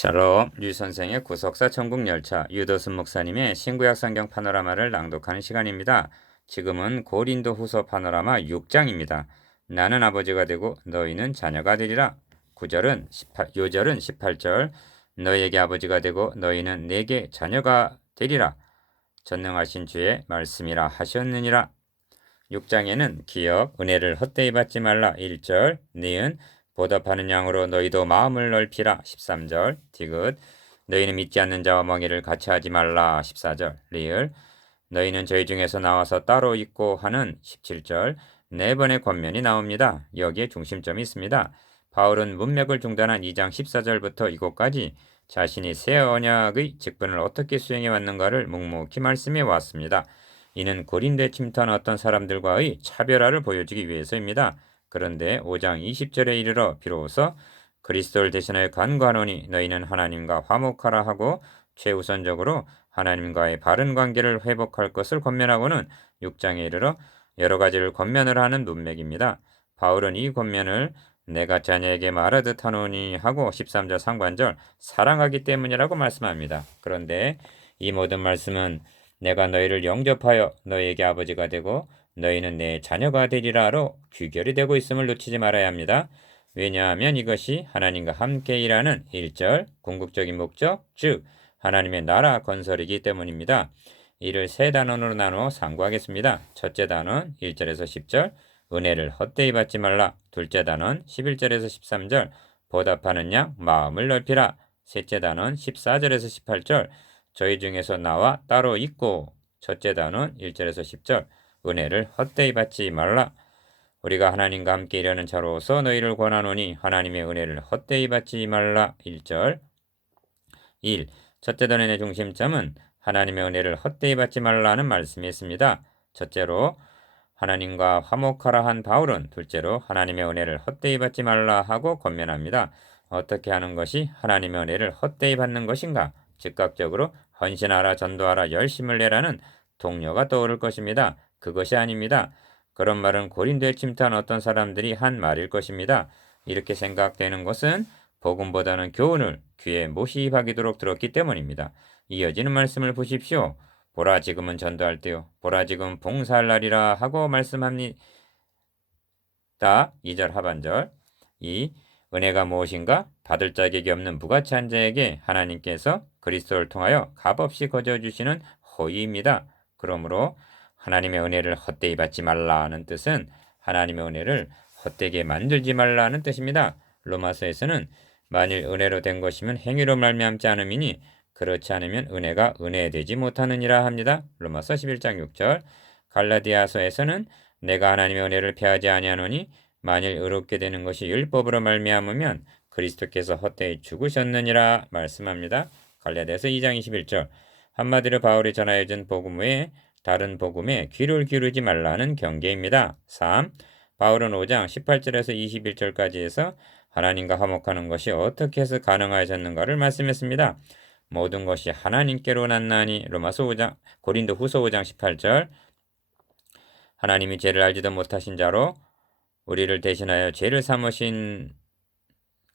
샬롬, 류 선생의 구속사 천국열차, 유도순 목사님의 신구약 성경 파노라마를 낭독하는 시간입니다. 지금은 고린도 후서 파노라마 6장입니다. 나는 아버지가 되고 너희는 자녀가 되리라. 요절은 18절, 너희에게 아버지가 되고 너희는 내게 자녀가 되리라. 전능하신 주의 말씀이라 하셨느니라. 6장에는 기업, 은혜를 헛되이 받지 말라 1절, 니은 보답하는 양으로 너희도 마음을 넓히라 13절, 디귿 너희는 믿지 않는 자와 멍에를 같이 하지 말라 14절, 리을 너희는 저희 중에서 나와서 따로 있고 하는 17절, 네 번의 권면이 나옵니다. 여기에 중심점이 있습니다. 바울은 문맥을 중단한 2장 14절부터 이곳까지 자신이 새 언약의 직분을 어떻게 수행해 왔는가를 묵묵히 말씀해 왔습니다. 이는 고린도에 침투한 어떤 사람들과의 차별화를 보여주기 위해서입니다. 그런데 5장 20절에 이르러 비로소 그리스도를 대신하여 간구하노니 너희는 하나님과 화목하라 하고 최우선적으로 하나님과의 바른 관계를 회복할 것을 권면하고는 6장에 이르러 여러 가지를 권면을 하는 문맥입니다. 바울은 이 권면을 내가 자녀에게 말하듯 하노니 하고 13절 상관절 사랑하기 때문이라고 말씀합니다. 그런데 이 모든 말씀은 내가 너희를 영접하여 너희에게 아버지가 되고 너희는 내 자녀가 되리라로 귀결이 되고 있음을 놓치지 말아야 합니다. 왜냐하면 이것이 하나님과 함께 일하는 1절 궁극적인 목적, 즉 하나님의 나라 건설이기 때문입니다. 이를 세 단원으로 나누어 상고하겠습니다. 첫째 단원 1절에서 10절 은혜를 헛되이 받지 말라. 둘째 단원 11절에서 13절 보답하는 양 마음을 넓히라. 셋째 단원 14절에서 18절 저희 중에서 나와 따로 있고 첫째 단원 1절에서 10절 은혜를 헛되이 받지 말라. 우리가 하나님과 함께 일하는 자로서 너희를 권하노니 하나님의 은혜를 헛되이 받지 말라. 1절 1. 첫째 단원의 중심점은 하나님의 은혜를 헛되이 받지 말라는 말씀이 있습니다. 첫째로 하나님과 화목하라 한 바울은 둘째로 하나님의 은혜를 헛되이 받지 말라 하고 권면합니다. 어떻게 하는 것이 하나님의 은혜를 헛되이 받는 것인가? 즉각적으로 헌신하라, 전도하라, 열심을 내라는 동료가 떠오를 것입니다. 그것이 아닙니다. 그런 말은 고린도에 침투한 어떤 사람들이 한 말일 것입니다. 이렇게 생각되는 것은 복음보다는 교훈을 귀에 못이 박이도록 들었기 때문입니다. 이어지는 말씀을 보십시오. 보라 지금은 전도할 때요. 보라 지금 봉사할 날이라 하고 말씀합니다. 2절 하반절. 이 은혜가 무엇인가? 받을 자격이 없는 무가치한 자에게 하나님께서 그리스도를 통하여 값없이 거저주시는 호의입니다. 그러므로 하나님의 은혜를 헛되이 받지 말라는 뜻은 하나님의 은혜를 헛되게 만들지 말라는 뜻입니다. 로마서에서는 만일 은혜로 된 것이면 행위로 말미암지 않음이니 그렇지 않으면 은혜가 은혜되지 못하느니라 합니다. 로마서 11장 6절. 갈라디아서에서는 내가 하나님의 은혜를 패하지 아니하노니 만일 의롭게 되는 것이 율법으로 말미암으면 그리스도께서 헛되이 죽으셨느니라 말씀합니다. 갈라디아서 2장 21절. 한마디로 바울이 전하여 준 복음 외에 다른 복음에 귀를 기울이지 말라는 경계입니다. 3. 바울은 5장 18절에서 21절까지 해서 하나님과 화목하는 것이 어떻게 해서 가능하셨는가를 말씀했습니다. 모든 것이 하나님께로 났나니 로마서 5장 고린도 후서 5장 18절 하나님이 죄를 알지도 못하신 자로 우리를 대신하여 죄를 삼으신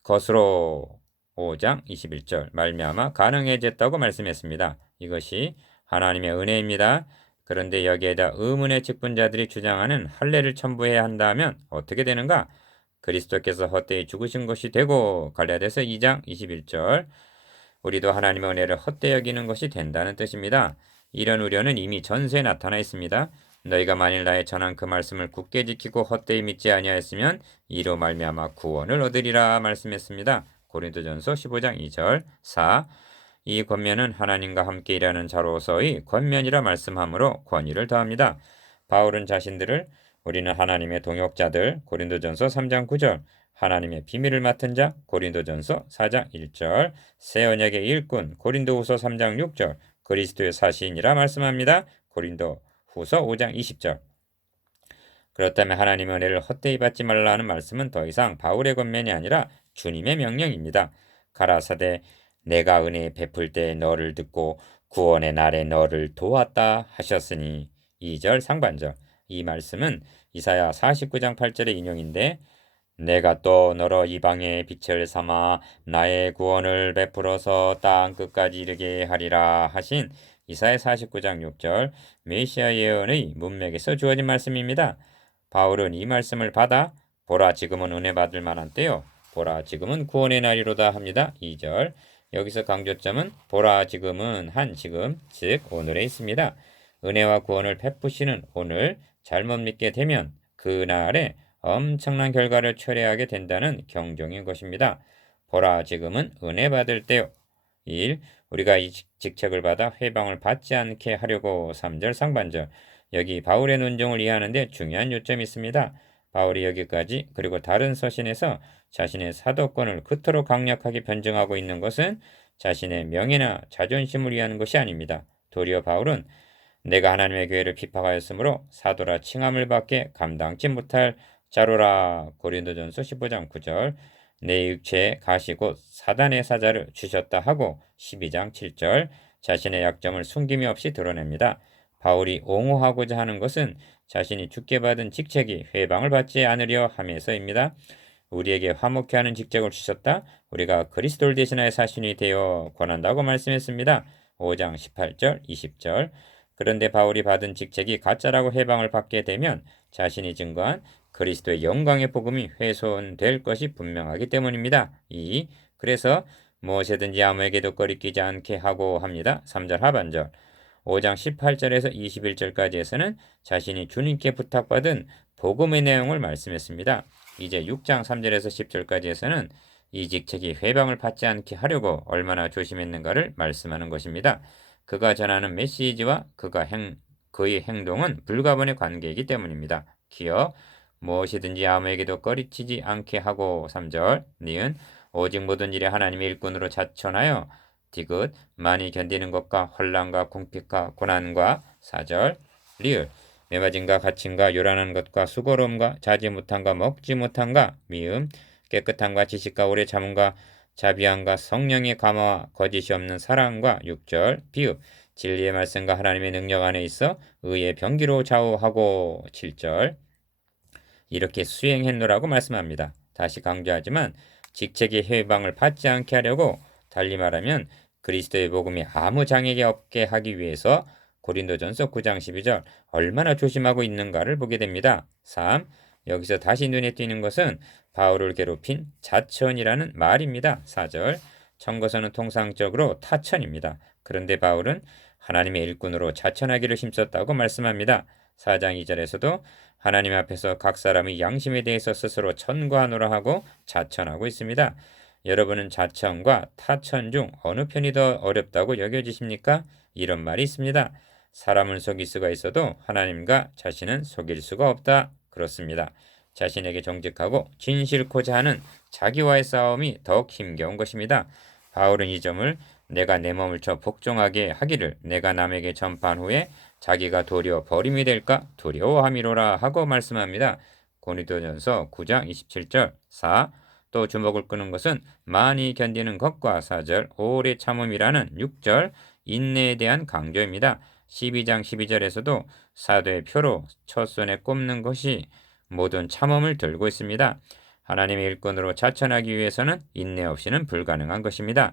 것으로 5장 21절 말미암아 가능해졌다고 말씀했습니다. 이것이 하나님의 은혜입니다. 그런데 여기에다 의문의 직분자들이 주장하는 할례를 첨부해야 한다면 어떻게 되는가? 그리스도께서 헛되이 죽으신 것이 되고 갈라디아서 2장 21절 우리도 하나님의 은혜를 헛되이 여기는 것이 된다는 뜻입니다. 이런 우려는 이미 전세에 나타나 있습니다. 너희가 만일 나의 전한 그 말씀을 굳게 지키고 헛되이 믿지 아니하였으면 이로 말미암아 구원을 얻으리라 말씀했습니다. 고린도전서 15장 2절 4. 이 권면은 하나님과 함께 일하는 자로서의 권면이라 말씀하므로 권위를 더합니다. 바울은 자신들을 우리는 하나님의 동역자들 고린도전서 3장 9절 하나님의 비밀을 맡은 자 고린도전서 4장 1절 새 언약의 일꾼 고린도후서 3장 6절 그리스도의 사시인이라 말씀합니다. 고린도후서 5장 20절 그렇다면 하나님의 은혜를 헛되이 받지 말라는 말씀은 더 이상 바울의 권면이 아니라 주님의 명령입니다. 가라사대 내가 은혜 베풀 때 너를 듣고 구원의 날에 너를 도왔다 하셨으니 2절 상반절 이 말씀은 이사야 49장 8절의 인용인데 내가 또 너로 이방의 빛을 삼아 나의 구원을 베풀어서 땅 끝까지 이르게 하리라 하신 이사야 49장 6절 메시아 예언의 문맥에서 주어진 말씀입니다. 바울은 이 말씀을 받아 보라 지금은 은혜 받을 만한 때요 보라 지금은 구원의 날이로다 합니다. 2절 여기서 강조점은 보라 지금은 한 지금 즉 오늘에 있습니다. 은혜와 구원을 베푸시는 오늘 잘못 믿게 되면 그날에 엄청난 결과를 초래하게 된다는 경종인 것입니다. 보라 지금은 은혜 받을 때요. 1. 우리가 이 직책을 받아 회방을 받지 않게 하려고 3절 상반절 여기 바울의 논정을 이해하는 데 중요한 요점이 있습니다. 바울이 여기까지 그리고 다른 서신에서 자신의 사도권을 그토록 강력하게 변증하고 있는 것은 자신의 명예나 자존심을 위한 것이 아닙니다. 도리어 바울은 내가 하나님의 교회를 핍박하였으므로 사도라 칭함을 받게 감당치 못할 자로라. 고린도전서 15장 9절 내 육체에 가시 곧 사단의 사자를 주셨다 하고 12장 7절 자신의 약점을 숨김이 없이 드러냅니다. 바울이 옹호하고자 하는 것은 자신이 주께 받은 직책이 회방을 받지 않으려 함에서입니다. 우리에게 화목케 하는 직책을 주셨다. 우리가 그리스도를 대신하여 사신이 되어 권한다고 말씀했습니다. 5장 18절 20절 그런데 바울이 받은 직책이 가짜라고 해방을 받게 되면 자신이 증거한 그리스도의 영광의 복음이 훼손될 것이 분명하기 때문입니다. 그래서 무엇이든지 아무에게도 꺼리끼지 않게 하고 합니다. 3절 하반절 5장 18절에서 21절까지에서는 자신이 주님께 부탁받은 복음의 내용을 말씀했습니다. 이제 6장 3절에서 10절까지에서는 이 직책이 회방을 받지 않게 하려고 얼마나 조심했는가를 말씀하는 것입니다. 그가 전하는 메시지와 그의 행동은 불가분의 관계이기 때문입니다. 기억 무엇이든지 아무에게도 꺼리치지 않게 하고 3절 니은 오직 모든 일에 하나님의 일꾼으로 자천하여 디귿 많이 견디는 것과 혼란과 궁핍과 고난과 4절 리을 매맞음과 갇힘과 요란한 것과 수고로움과 자지 못함과 먹지 못함과 미음 깨끗함과 지식과 오래 참음과 자비함과 성령의 감화와 거짓이 없는 사랑과 6절 비읍 진리의 말씀과 하나님의 능력 안에 있어 의의 병기로 좌우하고 7절 이렇게 수행했노라고 말씀합니다. 다시 강조하지만 직책의 해방을 받지 않게 하려고 달리 말하면 그리스도의 복음이 아무 장애가 없게 하기 위해서 고린도전서 9장 12절 얼마나 조심하고 있는가를 보게 됩니다. 3. 여기서 다시 눈에 띄는 것은 바울을 괴롭힌 자천이라는 말입니다. 4절 청거서는 통상적으로 타천입니다. 그런데 바울은 하나님의 일꾼으로 자천하기를 힘썼다고 말씀합니다. 4장 2절에서도 하나님 앞에서 각 사람의 양심에 대해서 스스로 천거하노라 하고 자천하고 있습니다. 여러분은 자천과 타천 중 어느 편이 더 어렵다고 여겨지십니까? 이런 말이 있습니다. 사람을 속일 수가 있어도 하나님과 자신은 속일 수가 없다. 그렇습니다. 자신에게 정직하고 진실코자 하는 자기와의 싸움이 더욱 힘겨운 것입니다. 바울은 이 점을 내가 내 몸을 쳐 복종하게 하기를 내가 남에게 전파한 후에 자기가 도리어 버림이 될까 두려워함이로라 하고 말씀합니다. 고린도전서 9장 27절 4. 또 주목을 끄는 것은 많이 견디는 것과 4절 오래 참음이라는 6절 인내에 대한 강조입니다. 12장 12절에서도 사도의 표로 첫 손에 꼽는 것이 모든 참음을 들고 있습니다. 하나님의 일꾼으로 자천하기 위해서는 인내 없이는 불가능한 것입니다.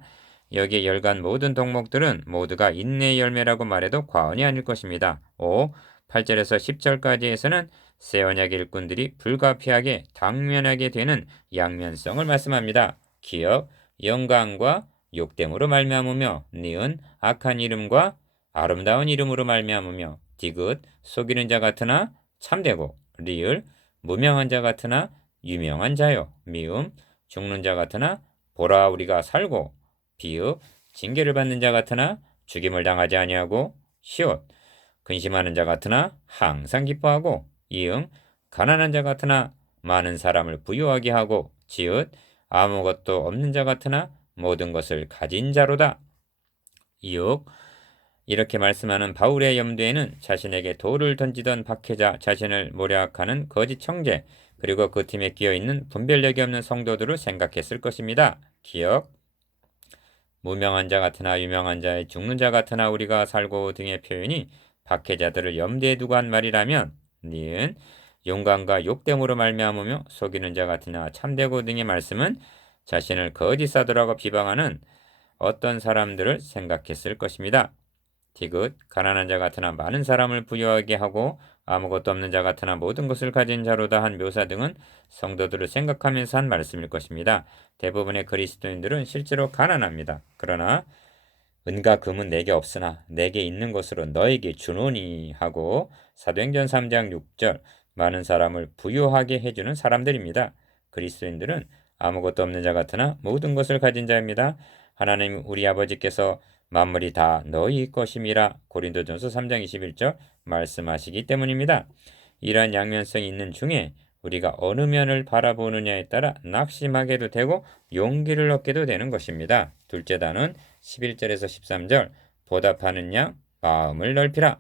여기에 열간 모든 덕목들은 모두가 인내의 열매라고 말해도 과언이 아닐 것입니다. 5. 8절에서 10절까지에서는 새 언약의 일꾼들이 불가피하게 당면하게 되는 양면성을 말씀합니다. 기억, 영광과 욕됨으로 말미암으며 니은 악한 이름과 아름다운 이름으로 말미암으며 디귿 속이는 자 같으나 참되고 리을 무명한 자 같으나 유명한 자요 미음 죽는 자 같으나 보라 우리가 살고 비읍 징계를 받는 자 같으나 죽임을 당하지 아니하고 시옷 근심하는 자 같으나 항상 기뻐하고 이응 가난한 자 같으나 많은 사람을 부유하게 하고 지읒 아무것도 없는 자 같으나 모든 것을 가진 자로다. 이육 이렇게 말씀하는 바울의 염두에는 자신에게 돌을 던지던 박해자 자신을 모략하는 거짓 청재 그리고 그 팀에 끼어있는 분별력이 없는 성도들을 생각했을 것입니다. 기억 무명한 자 같으나 유명한 자의 죽는 자 같으나 우리가 살고 등의 표현이 박해자들을 염두에 두고 한 말이라면 니은 용감과 욕됨으로 말미암으며 속이는 자 같으나 참되고 등의 말씀은 자신을 거짓 사도라고 비방하는 어떤 사람들을 생각했을 것입니다. 디귿, 가난한 자 같으나 많은 사람을 부유하게 하고 아무것도 없는 자 같으나 모든 것을 가진 자로다 한 묘사 등은 성도들을 생각하면서 한 말씀일 것입니다. 대부분의 그리스도인들은 실제로 가난합니다. 그러나 은과 금은 내게 없으나 내게 있는 것으로 너에게 주노니 하고 사도행전 3장 6절 많은 사람을 부유하게 해주는 사람들입니다. 그리스도인들은 아무것도 없는 자 같으나 모든 것을 가진 자입니다. 하나님 우리 아버지께서 만물이 다 너희 것임이라 고린도전서 3장 21절 말씀하시기 때문입니다. 이러한 양면성이 있는 중에 우리가 어느 면을 바라보느냐에 따라 낙심하게도 되고 용기를 얻게도 되는 것입니다. 둘째 단은 11절에서 13절 보답하는 양 마음을 넓히라.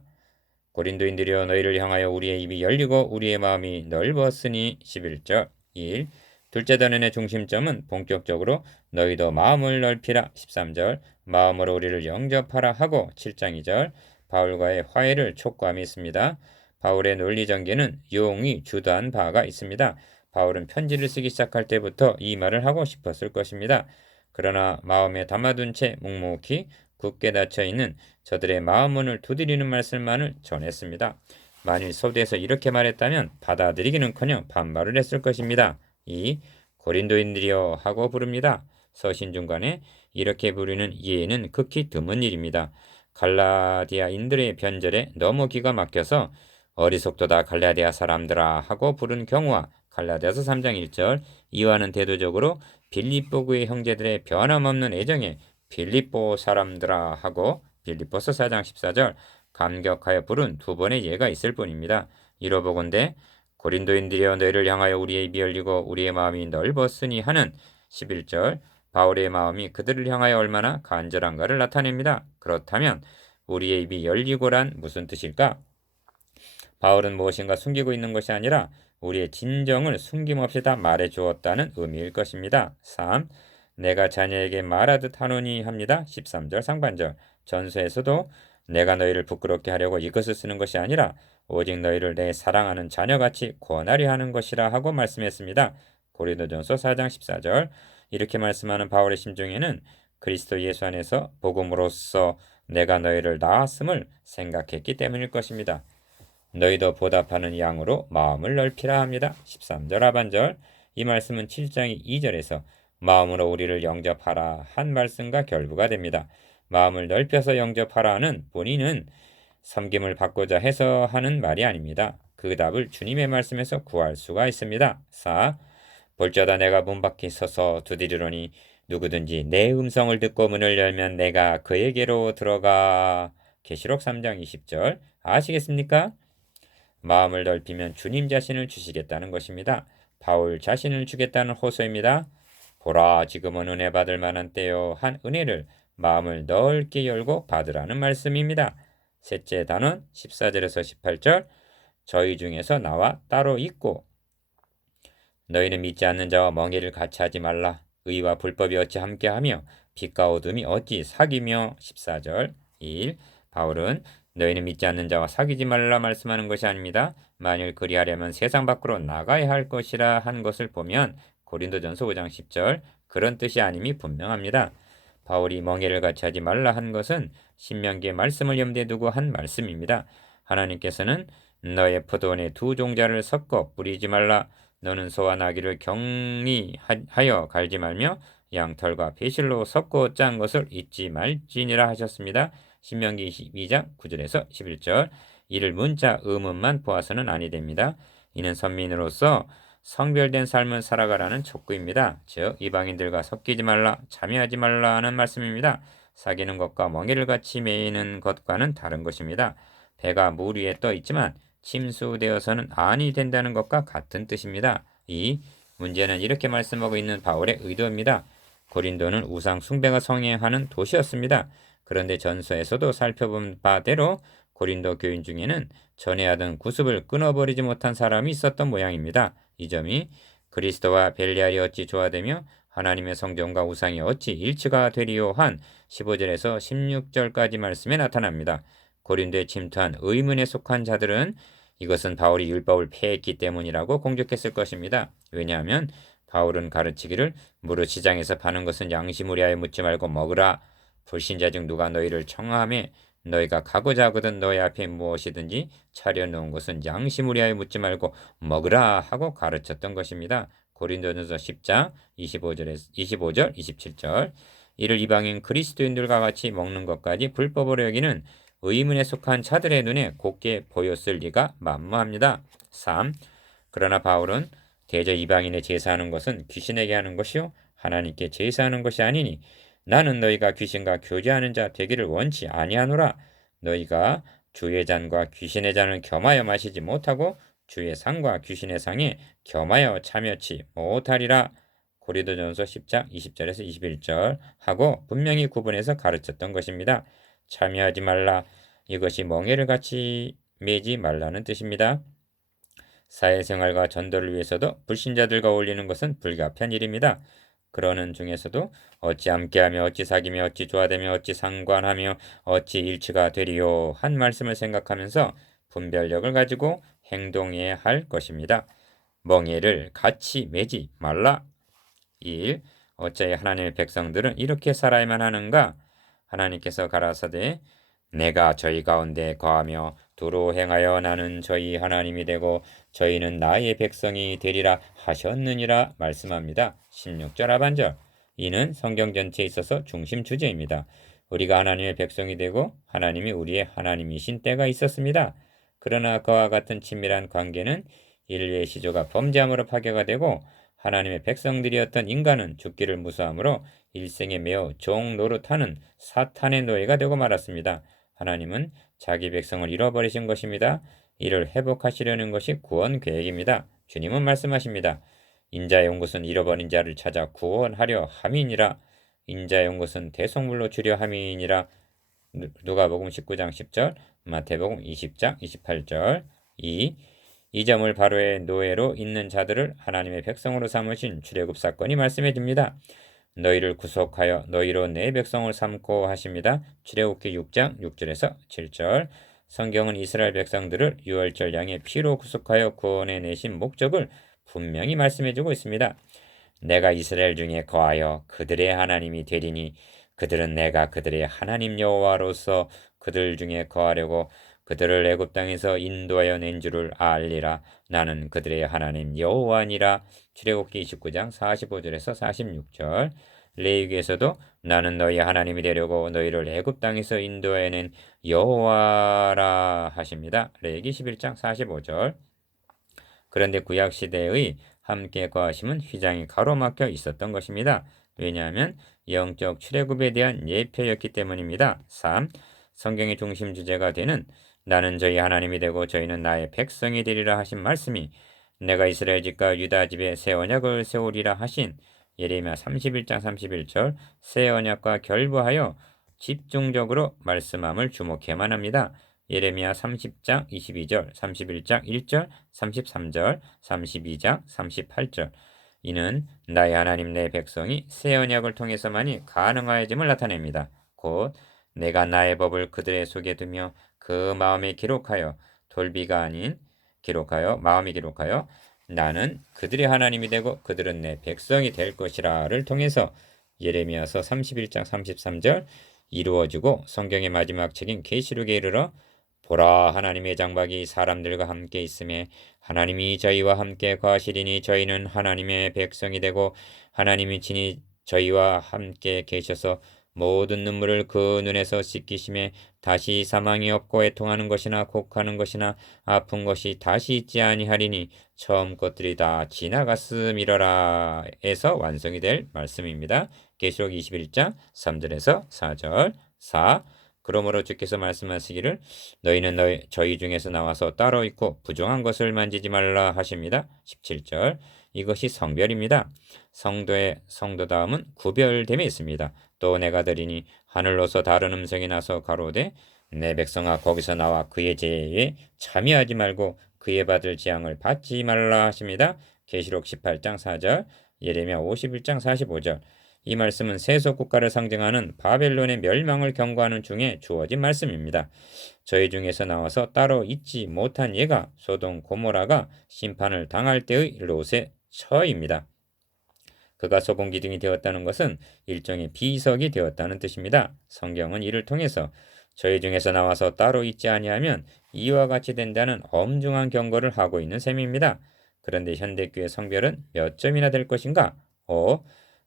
고린도인들이여 너희를 향하여 우리의 입이 열리고 우리의 마음이 넓었으니 11절 1. 둘째 단원의 중심점은 본격적으로 너희도 마음을 넓히라 13절 마음으로 우리를 영접하라 하고 7장 2절 바울과의 화해를 촉구함이 있습니다. 바울의 논리 전개는 용이 주도한 바가 있습니다. 바울은 편지를 쓰기 시작할 때부터 이 말을 하고 싶었을 것입니다. 그러나 마음에 담아둔 채 묵묵히 굳게 닫혀있는 저들의 마음문을 두드리는 말씀만을 전했습니다. 만일 서두에서 이렇게 말했다면 받아들이기는커녕 반발을 했을 것입니다. 이 고린도인들이여 하고 부릅니다. 서신 중간에 이렇게 부르는 예는 극히 드문 일입니다. 갈라디아인들의 변절에 너무 기가 막혀서 어리석도다 갈라디아 사람들아 하고 부른 경우와 갈라디아서 3장 1절 이와는 대도적으로 빌립보교의 형제들의 변함없는 애정에 빌립보 사람들아 하고 빌립보서 4장 14절 감격하여 부른 두 번의 예가 있을 뿐입니다. 이로보건대 고린도인들이여 너희를 향하여 우리의 입이 열리고 우리의 마음이 넓었으니 하는 11절 바울의 마음이 그들을 향하여 얼마나 간절한가를 나타냅니다. 그렇다면 우리의 입이 열리고란 무슨 뜻일까? 바울은 무엇인가 숨기고 있는 것이 아니라 우리의 진정을 숨김없이 다 말해 주었다는 의미일 것입니다. 3. 내가 자녀에게 말하듯 하노니 합니다. 13절 상반절 전서에서도 내가 너희를 부끄럽게 하려고 이것을 쓰는 것이 아니라 오직 너희를 내 사랑하는 자녀같이 권하려 하는 것이라 하고 말씀했습니다. 고린도전서 4장 14절 이렇게 말씀하는 바울의 심중에는 그리스도 예수 안에서 복음으로써 내가 너희를 낳았음을 생각했기 때문일 것입니다. 너희도 보답하는 양으로 마음을 넓히라 합니다. 13절 하반절 이 말씀은 7장 2절에서 마음으로 우리를 영접하라 한 말씀과 결부가 됩니다. 마음을 넓혀서 영접하라는 본인은 섬김을 받고자 해서 하는 말이 아닙니다. 그 답을 주님의 말씀에서 구할 수가 있습니다. 4. 볼지어다 내가 문 밖에 서서 두드리노니 누구든지 내 음성을 듣고 문을 열면 내가 그에게로 들어가. 계시록 3장 20절 아시겠습니까? 마음을 넓히면 주님 자신을 주시겠다는 것입니다. 바울 자신을 주겠다는 호소입니다. 보라 지금은 은혜 받을 만한 때요 한 은혜를 마음을 넓게 열고 받으라는 말씀입니다. 셋째 단원 14절에서 18절 저희 중에서 나와 따로 있고 너희는 믿지 않는 자와 멍에를 같이 하지 말라. 의와 불법이 어찌 함께하며 빛과 어둠이 어찌 사귀며 14절 1. 바울은 너희는 믿지 않는 자와 사귀지 말라 말씀하는 것이 아닙니다. 만일 그리하려면 세상 밖으로 나가야 할 것이라 한 것을 보면 고린도전서 5장 10절 그런 뜻이 아님이 분명합니다. 바울이 멍에를 같이 하지 말라 한 것은 신명기의 말씀을 염두에 두고 한 말씀입니다. 하나님께서는 너의 포도원에 두 종자를 섞어 뿌리지 말라. 너는 소와 나귀를 격리하여 갈지 말며 양털과 배실로 섞어 짠 것을 잊지 말지니라 하셨습니다. 신명기 22장 9절에서 11절 이를 문자 의문만 보아서는 아니 됩니다. 이는 선민으로서 성별된 삶을 살아가라는 촉구입니다. 즉 이방인들과 섞이지 말라 참여하지 말라는 말씀입니다. 사귀는 것과 멍에를 같이 매이는 것과는 다른 것입니다. 배가 물 위에 떠 있지만 침수되어서는 안이 된다는 것과 같은 뜻입니다. 이 문제는 이렇게 말씀하고 있는 바울의 의도입니다. 고린도는 우상 숭배가 성행하는 도시였습니다. 그런데 전서에서도 살펴본 바대로 고린도 교인 중에는 전에 하던 구습을 끊어버리지 못한 사람이 있었던 모양입니다. 이 점이 그리스도와 벨리알이 어찌 조화되며 하나님의 성전과 우상이 어찌 일치가 되리요 한 15절에서 16절까지 말씀에 나타납니다. 고린도에 침투한 의문에 속한 자들은 이것은 바울이 율법을 폐했기 때문이라고 공격했을 것입니다. 왜냐하면 바울은 가르치기를 무릇 시장에서 파는 것은 양심을 위하여 묻지 말고 먹으라. 불신자 중 누가 너희를 청하하매 너희가 가고자 하거든 너희 앞에 무엇이든지 차려놓은 것은 양심을 위하여 묻지 말고 먹으라 하고 가르쳤던 것입니다. 고린도전서 10장 25절 27절. 이를 이방인 그리스도인들과 같이 먹는 것까지 불법으로 여기는 의문에 속한 자들의 눈에 곱게 보였을 리가 만무합니다. 3. 그러나 바울은 대저 이방인의 제사하는 것은 귀신에게 하는 것이요 하나님께 제사하는 것이 아니니 나는 너희가 귀신과 교제하는 자 되기를 원치 아니하노라. 너희가 주의 잔과 귀신의 잔을 겸하여 마시지 못하고 주의 상과 귀신의 상에 겸하여 참여치 못하리라. 고린도전서 10장 20절에서 21절 하고 분명히 구분해서 가르쳤던 것입니다. 참여하지 말라. 이것이 멍에를 같이 매지 말라는 뜻입니다. 사회생활과 전도를 위해서도 불신자들과 어울리는 것은 불가피한 일입니다. 그러는 중에서도 어찌 함께하며 어찌 사귀며 어찌 조화되며 어찌 상관하며 어찌 일치가 되리요 한 말씀을 생각하면서 분별력을 가지고 행동해야 할 것입니다. 멍에를 같이 매지 말라. 1. 어찌 하나님의 백성들은 이렇게 살아야만 하는가? 하나님께서 가라사대 내가 저희 가운데 거하며 도로 행하여 나는 저희 하나님이 되고 저희는 나의 백성이 되리라 하셨느니라 말씀합니다. 16절 하반절. 이는 성경 전체에 있어서 중심 주제입니다. 우리가 하나님의 백성이 되고 하나님이 우리의 하나님이신 때가 있었습니다. 그러나 그와 같은 친밀한 관계는 인류의 시조가 범죄함으로 파괴가 되고 하나님의 백성들이었던 인간은 죽기를 무서함으로 일생에 매어 종 노릇하는 사탄의 노예가 되고 말았습니다. 하나님은 자기 백성을 잃어버리신 것입니다. 이를 회복하시려는 것이 구원 계획입니다. 주님은 말씀하십니다. 인자의 온 것은 잃어버린 자를 찾아 구원하려 함이니라. 인자의 온 것은 대속물로 주려 함이니라. 누가복음 19장 10절, 마태복음 20장 28절. 이 점을 바로의 노예로 있는 자들을 하나님의 백성으로 삼으신 출애굽 사건이 말씀해 줍니다. 너희를 구속하여 너희로 내 백성을 삼고 하십니다. 출애굽기 6장 6절에서 7절. 성경은 이스라엘 백성들을 유월절 양의 피로 구속하여 구원해 내신 목적을 분명히 말씀해 주고 있습니다. 내가 이스라엘 중에 거하여 그들의 하나님이 되리니 그들은 내가 그들의 하나님 여호와로서 그들 중에 거하려고 그들을 애굽 땅에서 인도하여 낸 줄을 알리라. 나는 그들의 하나님 여호와니라. 출애굽기 29장 45절에서 46절. 레위기에서도 나는 너희 하나님이 되려고 너희를 애굽 땅에서 인도하여 낸 여호와라 하십니다. 레위기 11장 45절. 그런데 구약 시대의 함께 거하심은 휘장이 가로막혀 있었던 것입니다. 왜냐하면 영적 출애굽에 대한 예표였기 때문입니다. 3. 성경의 중심 주제가 되는 나는 저희 하나님이 되고 저희는 나의 백성이 되리라 하신 말씀이 내가 이스라엘 집과 유다 집에 새 언약을 세우리라 하신 예레미야 31장 31절 새 언약과 결부하여 집중적으로 말씀함을 주목해야만 합니다. 예레미야 30장 22절, 31장 1절, 33절, 32장 38절. 이는 나의 하나님 내 백성이 새 언약을 통해서만이 가능하여짐을 나타냅니다. 곧 내가 나의 법을 그들의 속에 두며 그 마음에 기록하여 돌비가 아닌 마음에 기록하여 나는 그들의 하나님이 되고 그들은 내 백성이 될 것이라를 통해서 예레미야서 31장 33절 이루어지고 성경의 마지막 책인 계시록에 이르러 보라 하나님의 장막이 사람들과 함께 있음에 하나님이 저희와 함께 거하시리니 저희는 하나님의 백성이 되고 하나님이 친히 저희와 함께 계셔서 모든 눈물을 그 눈에서 씻기심에 다시 사망이 없고 애통하는 것이나 곡하는 것이나 아픈 것이 다시 있지 아니하리니 처음 것들이 다 지나갔음이러라 에서 완성이 될 말씀입니다. 계시록 21장 3절에서 4절. 4. 그러므로 주께서 말씀하시기를 너희는 저희 중에서 나와서 따로 있고 부정한 것을 만지지 말라 하십니다. 17절. 이것이 성별입니다. 성도 다음은 구별됨이 있습니다. 또 내가 들으니 하늘로서 다른 음성이 나서 가로되 내 백성아 거기서 나와 그의 제에 참여하지 말고 그의 받을 재앙을 받지 말라 하십니다. 계시록 18장 4절, 예레미야 51장 45절. 이 말씀은 세속 국가를 상징하는 바벨론의 멸망을 경고하는 중에 주어진 말씀입니다. 저희 중에서 나와서 따로 있지 못한 예가 소돔 고모라가 심판을 당할 때의 롯의 처입니다. 그가 소금 기둥이 되었다는 것은 일종의 비석이 되었다는 뜻입니다. 성경은 이를 통해서 저희 중에서 나와서 따로 있지 아니하면 이와 같이 된다는 엄중한 경고를 하고 있는 셈입니다. 그런데 현대교회 성별은 몇 점이나 될 것인가?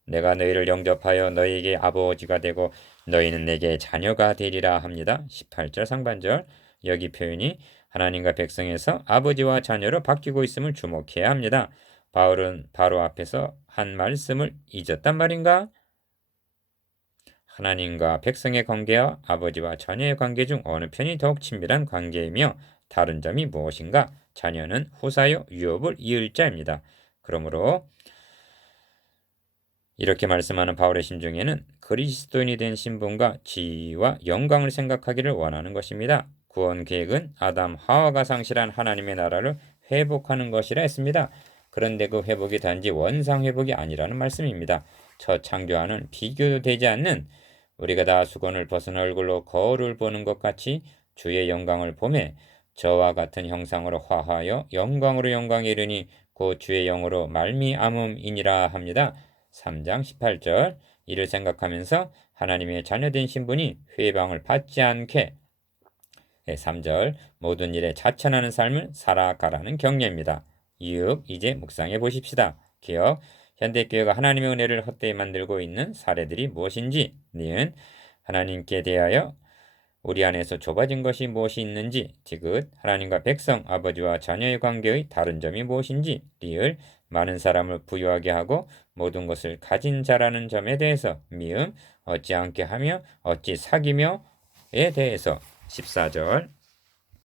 내가 너희를 영접하여 너희에게 아버지가 되고 너희는 내게 자녀가 되리라 합니다. 18절 상반절. 여기 표현이 하나님과 백성에서 아버지와 자녀로 바뀌고 있음을 주목해야 합니다. 바울은 바로 앞에서 한 말씀을 잊었단 말인가? 하나님과 백성의 관계와 아버지와 자녀의 관계 중 어느 편이 더욱 친밀한 관계이며 다른 점이 무엇인가? 자녀는 후사요 유업을 이을 자입니다. 그러므로 이렇게 말씀하는 바울의 심중에는 그리스도인이 된 신분과 지위와 영광을 생각하기를 원하는 것입니다. 구원 계획은 아담 하와가 상실한 하나님의 나라를 회복하는 것이라 했습니다. 그런데 그 회복이 단지 원상 회복이 아니라는 말씀입니다. 첫 창조와는 비교도 되지 않는 우리가 다 수건을 벗은 얼굴로 거울을 보는 것 같이 주의 영광을 보매 저와 같은 형상으로 화하여 영광으로 영광에 이르니 곧 주의 영으로 말미암음이니라 합니다. 3장 18절. 이를 생각하면서 하나님의 자녀된 신분이 회방을 받지 않게 3절 모든 일에 자천하는 삶을 살아가라는 격려입니다. 6. 이제 묵상해 보십시다. 기억 현대교회가 하나님의 은혜를 헛되이 만들고 있는 사례들이 무엇인지, 니은 하나님께 대하여 우리 안에서 좁아진 것이 무엇이 있는지, 디귿 하나님과 백성, 아버지와 자녀의 관계의 다른 점이 무엇인지, 리을 많은 사람을 부유하게 하고 모든 것을 가진 자라는 점에 대해서, 미음 어찌 않게 하며 어찌 사귀며에 대해서. 14절